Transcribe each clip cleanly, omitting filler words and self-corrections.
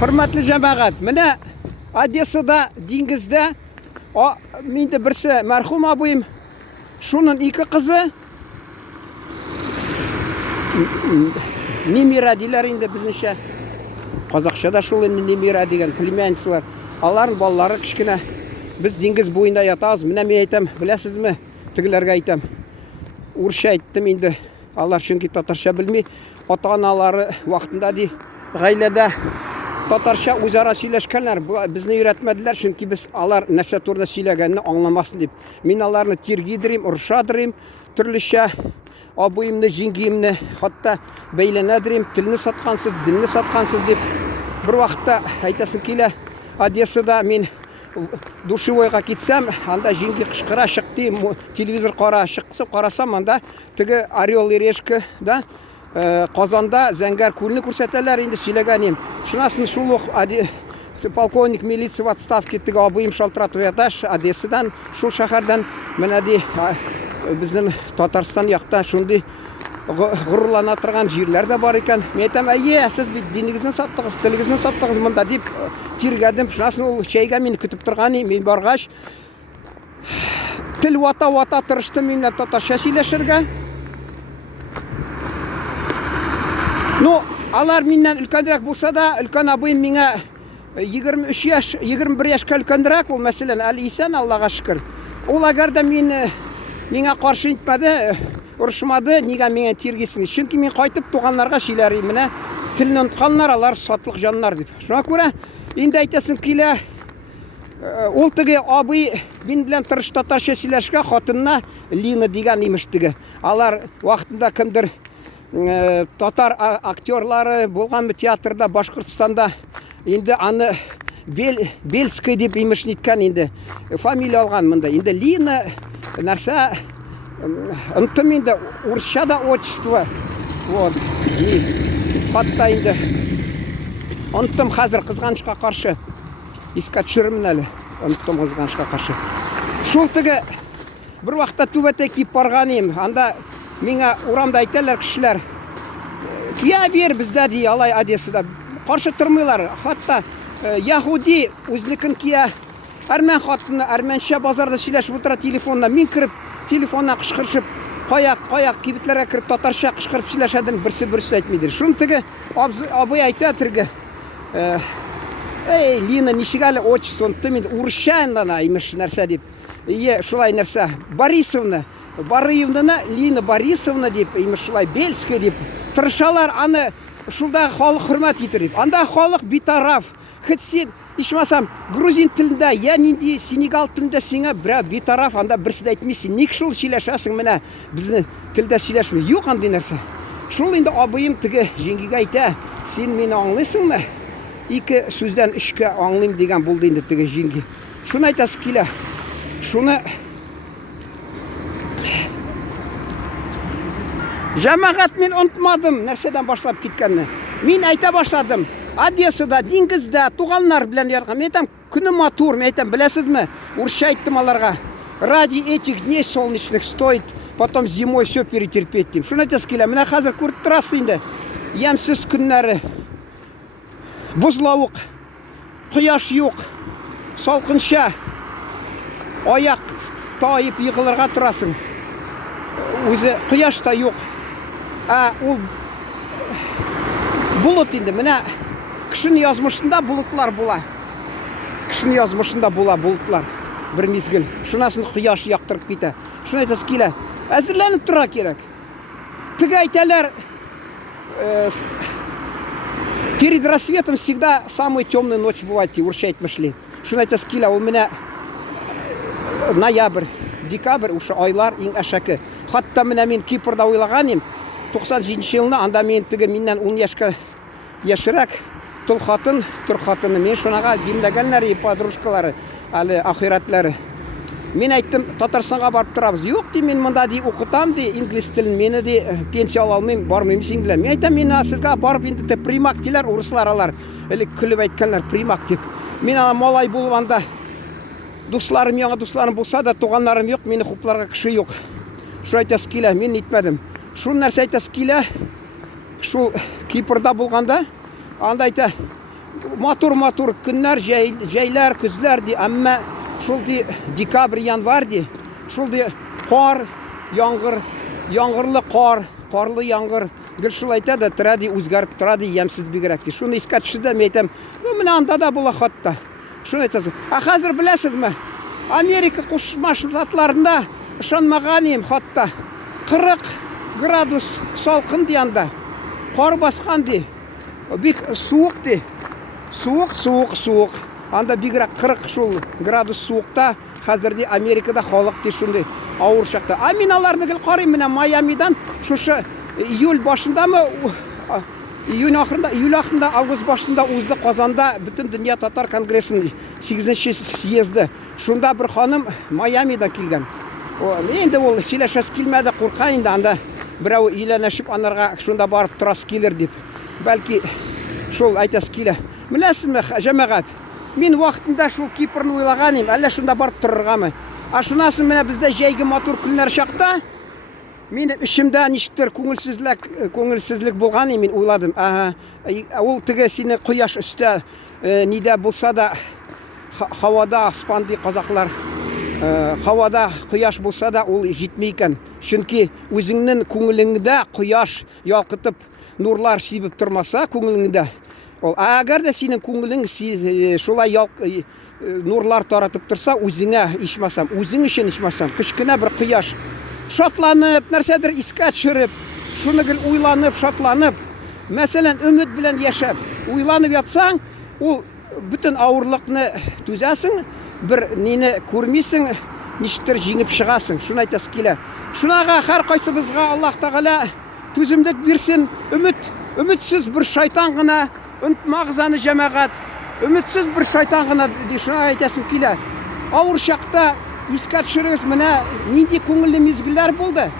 Hürmetli cemaat, mene Одессада dengizde mende birisi merhum abim, şunun iki kızı Nemira diler indi bizimше. Қазақшада şol endi Nemira degen племянницалар. Аларның балалары кичкене. Biz dengiz boyunda yatağız. Mene men aytam, bilasizmi? Tigilerge aytam. Uruşa ayttım endi. Алар çünkü tatarcha bilmey. Ota-analары vaqtında di gailede tatarcha o'zaro сөйләшкәннәр. Bizni öğretmediler çünkü biz alar нәрсә турында сөйләгәнне аңламасын дип. Мин аларны тиргидирим, урышадырым, төрлечә абыйымны, җиңгиемне хатта бәйләнәдирим, телне саткансыз, динне саткансыз дип. Bir вакытта әйтәсем килә, Одессада мин душевойга китсәм, анда җиңги кычкыра чыкты, телевизор карасам, анда теге Орел и Решка да Казанда Зәңгәр күлне күрсәтәләр инде сөйләгәнем. Шунасын шул ук полковник милиция в отставке теге абыем шалтыратып ята, Одессадан, шул шәһәрдән менә ди безнең Татарстан якта шундый горурлана торган җирләр дә бар икән. Мен әйтәм, әйе, сез бит динегезне саттыгыз, телегезне саттыгыз монда дип тиргәдем. Шунасын ул чәйгә мине көтеп торган, мин баргач тел вата тырыштым мине татарча сөйләшергә. Ну, алар миннән өлкәнрәк булса да, өлкән абыем миңа 23 яшь, 21 яшькә өлкәнрәк, ул мәсәлән, әле исән, Аллага шөкер. Ул әгәр дә миңа каршы итмәде, урышмады, нигә миңа тиргисен? Чөнки мин кайтып туганнарга сөйләрим, менә телне онытканнар, алар сатлык җаннар дип. Шуңа күрә инде әйтәсем килә, ул теге абый мин белән тырыш татарча сөйләшкә хатынына Лина дигән имеш теге. Алар вакытында кемдер татар актерлары булган театрда Башкортстанда инде аны Бельская дип имеш ниткән инде. Фамилия алган монда. Инде Лина нәрсә онтым инде урысча да отчество. Вот. Хатта инде онтым хәзер кызганычка каршы. Искә төшермен әле. Онтым кызганычка каршы. Шул теге bir вакытта түбәтә кип барганым. Анда миңа урамда әйтәләр кешеләр. Кия бер бездә ди алай Одессада. Каршы тормыйлар. Хатта Яһуди үзлекен кия әрмән хатыны әрмәнчә базарда сөйләшеп утыра телефонда. Мин кирип телефонна кычкырышып, каяк кибетләргә кирип татарча кычкырып сөйләшәдем, берсе әйтмидер. Шуны теге абый әйтә тиргә. Эй, Лина ничегәле отчество, тим урысча анда имеш нәрсә дип. Ие, шулай нәрсә. Барыевна, Лина Борисовна дип, имеш шулай Бельская дип. Тырышалар аны шулда халык хөрмәт итер дип. Анда халык битараф. Хит син ичмасам грузин телендә, я нинди Сенегал телендә сиңа бер битараф, анда берсе дә әйтмисең. Ник шул сөйләшәсең менә безне телдә сөйләшмәй. Юк андый нәрсә. Шул инде абыем теге җиңгигә әйтә, син мине аңлыйсыңмы? Ике сүздән өчкә аңлыйм дигән булды инде теге җиңги. Шуны әйтәсе килә. Шуны Җәмәгать мин онытмадым нәрсәдән башлап киткәнне. Мин әйтә башладым. Одессада, диңгездә, туганнар белән ярга. Мен әйтәм, көне матур, мен әйтәм, беләсезме? Урысча әйттем аларга. Ради этих дней солнечных стоит потом зимой все перетерпеть дим. Шуны әйтәсе килә. Менә хәзер күреп торасыз инде. Ямсыз көннәре. Бузлавык. Кояш юк. Салкынча. Аяк таеп егылырга торасың. Үзе кояш та юк. Ул булыт инде. Менә кешенең язмышында булытлар була. Кешенең язмышында була булытлар. Бер мизгел. Шунасын кояш яктырып китә. Шуны әйтәсе килә. Әзерләнеп тора кирәк. Теге әйтәләр, перед рассветом всегда самая темная ночь бывает, урысча әйтмешли. Шуны әйтәсе килә, ул менә ноябрь, декабрь ушы айлар иң әшәке. Хатта менә мин Кипрда уйлаганым, 97 елны анда мен теге миннән 10 яшькә яшерәк тол хатыны мен шунага димләгәннәр подружкалары, әле ахиратлары. Мен әйттем, Татарстанга барып торабыз. Юк ди, мен монда ди укытам ди инглиз телен, менә ди пенсия ала алмыйм, бармыйм син белән. Мен әйтәм, мен сезгә барып инде примак диләр, урыслар алар. Әле көлеп әйткәннәр примак дип. Мен ана малай булып анда дусларым, яңа дусларым булса да, туганнарым юк, мине хупларга кеше юк. Шул әйтәсе килә, мен итмәдем. Шул нәрсә әйтәсе килә, шул Кипрда булганда, анда әйтә, матур көннәр, җәйләр, көзләр ди, әмма шул ди декабрь, январь ди, шул ди кар, яңгырлы кар, карлы яңгыр, гел шулай әйтә дә тора ди, үзгәреп тора ди, ямьсез бигрәк ди. Шуны искә төшердем, әйтәм, ну менә анда да була хатта. Шуны әйтәсез. Хәзер беләсезме? Америка Кушма Штатларында ышанмаганым хатта 40 градус салкын ди анда. Кар баскан ди. Бик суык ди. Суык. Анда бигрәк 40 шул градус суыкта. Хәзер ди Америкада халык ди шундый авыр чакта. Мин аларны гел карыйм менә Майамидан шушы июль башындамы, июль ахырында, август башында узды Казанда бөтен дөнья татар конгрессының 8-нче съезды. Шунда бер ханым Майамидан килгән. Инде ул сөйләшәс килмәде, курка инде анда берәү өйләнешеп анарга шунда барып торасы килер дип. Бәлки шул әйтәс килә. Беләсезме, җәмәгать? Мин вакытында шул Кипрны уйлаганым, әллә шунда барып торыргамы? Шунасын менә бездә җәйге матур көннәр чакта мин ишемдә ничектер күңелсезлек булган, мин уйладым. Ул теге сине кояш өстә нидә булса да һавада аспан ди казаклар. Һавада кояш булса да ул җитми икән. Чөнки үзеңнең күңелеңдә кояш ялкытып нурлар сибеп тормаса күңелеңдә, ул әгәр дә синең күңелең шулай нурлар таратып торса, үзеңә ичмасам, үзең өчен ичмасам, кечкенә бер кояш шатланып, нәрсәдер искә төшереп, шуны гел уйланып, шатланып, мәсәлән, өмет белән яшәп, уйланып ятсаң, ул бөтен авырлыкны түзәсең, бер нине күрмисең, ничектер җиңеп чыгасың. Шуны әйтәс килә. Шунага һәр кайсыбызга Аллаһ Тәгалә түземлек бирсен. Өметсез бер шайтан гына, магъзаны җәмәгать, өметсез бер шайтан гына ди, шуны әйтәсем килә. Авыр чакта искә төшерегез, менә нинди күңелле мизгелләр булды.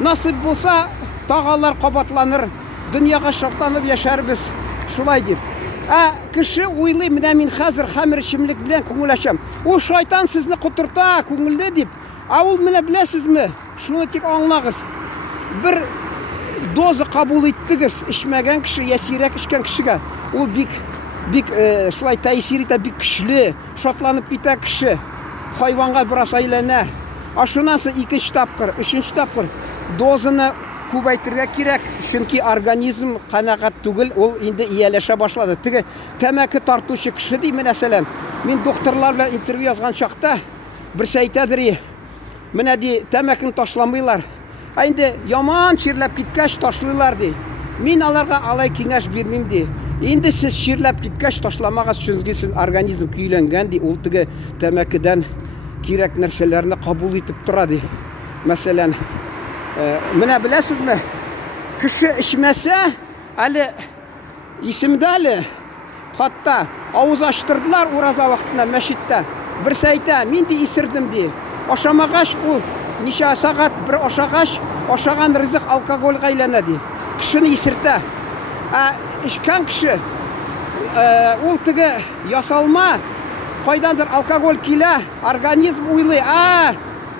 Насыйп булса, тагалар кабатланыр, дөньяга шатланып яшәрбез, шулай дип. Кеше уйлый, менә мин хәзер хәмер эчемлек белән күңелләшәм. Ул шайтан сезне кутырта, күңелле дип. Ул менә беләсезме? Шуны тик аңлагыз. Бер доза кабул иттегез, эчмәгән кеше, ясирәк эчкән кешегә. Ул бик шулай тәэсир итә, бик көчле, шатланып китә кеше. Хайванга бераз әйләнә. Шунысы 2нче тапкыр, 3нче тапкыр дозаны күбәйтергә кирәк, чөнки организм канәгать түгел, ул инде ияләшә башлады. Теге тәмәке тартучы кеше ди, мәсәлән, мин докторлар белән интервью язган чакта берсе әйтәдер, менә ди тәмәкен ташламыйлар. Инде яман чирләп киткәч ташлыйлар ди. Мин аларга алай киңәш бирмим ди. Инде сез чирләп киткәч ташламагыз, чөнки сез организм көйләнгән ди, ул теге тәмәкедән кирәк нәрсәләрне кабул итеп тора ди. Мәсәлән, менә беләсезме, кеше эчмәсә, әле исемдә әле хатта авыз ачтырдылар ураза вакытында мәчеттә. Берсе әйтә, мин ди исердем ди. Ашамагач ул ничә сагать бер ашагач, ашаган ризык алкогольгә әйләнә ди. Кешене исертә. Ишкән кеше ул теге ясалма кайдандыр алкоголь килә, организм уйлый,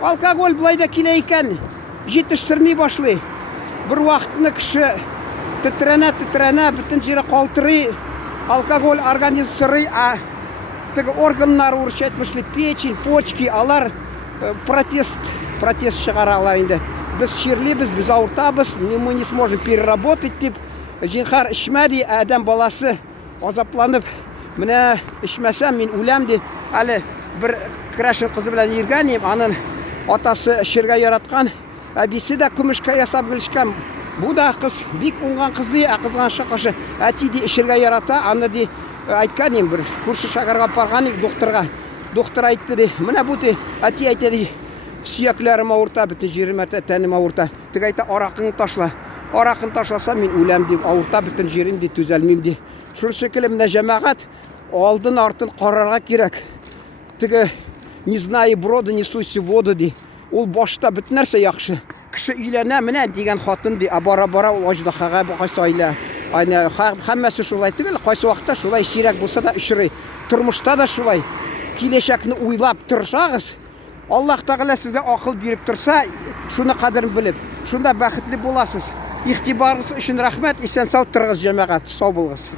алкоголь булай да килә икән, җитештерми башлый. Бер вакытны кеше тетрәнә, бөтен җире калтырый, алкоголь организм сырый, теге органнар урысча әйтмешле, печень, почки, алар протест чыгаралар инде. Без чирлибез, без авыртабыз, мы не сможем переработать дип, җинхар эчмәди, адәм баласы азапланып, менә эчмәсәм мин үләм ди. Әле бер крашен кызы белән йөргәнем, аның атасы эчәргә яраткан, әбисе дә көмешкә ясап гелешкән. Бу да кыз бик уңган кызы, кызганча каршы әти ди эчәргә ярата, аны ди әйткәнем бер күрше шәһәргә барган докторга. Доктор әйтте ди, менә бу ди әти әйтә ди, сөякләрем авырта, бөтен җирем тәнем авырта. Теге әйтә, аракын ташла. Аракын ташласам мин үләм дип, авырта бөтен җирем ди, түзәлмим ди. Шул шикелле менә җәмәгать алдын артын карарга кирәк. Теге не знаю брода, не суйся воду ди. Ул башта бөтен нәрсә яхшы. Кеше өйләнә менә дигән хатын ди, бара-бара ул аҗдахага кайсы аилә. Һәммәсе шулай түгел, кайсы вакытта шулай сирәк булса да очрый. Тормышта да шулай. Киләчәкне уйлап торсагыз, Аллаһ Тәгалә сезгә акыл биреп торса, шуны кадерен белеп, шунда бәхетле буласыз. Игътибарыгыз өчен рәхмәт, исән сау торыгыз җәмәгать, сау булыгыз.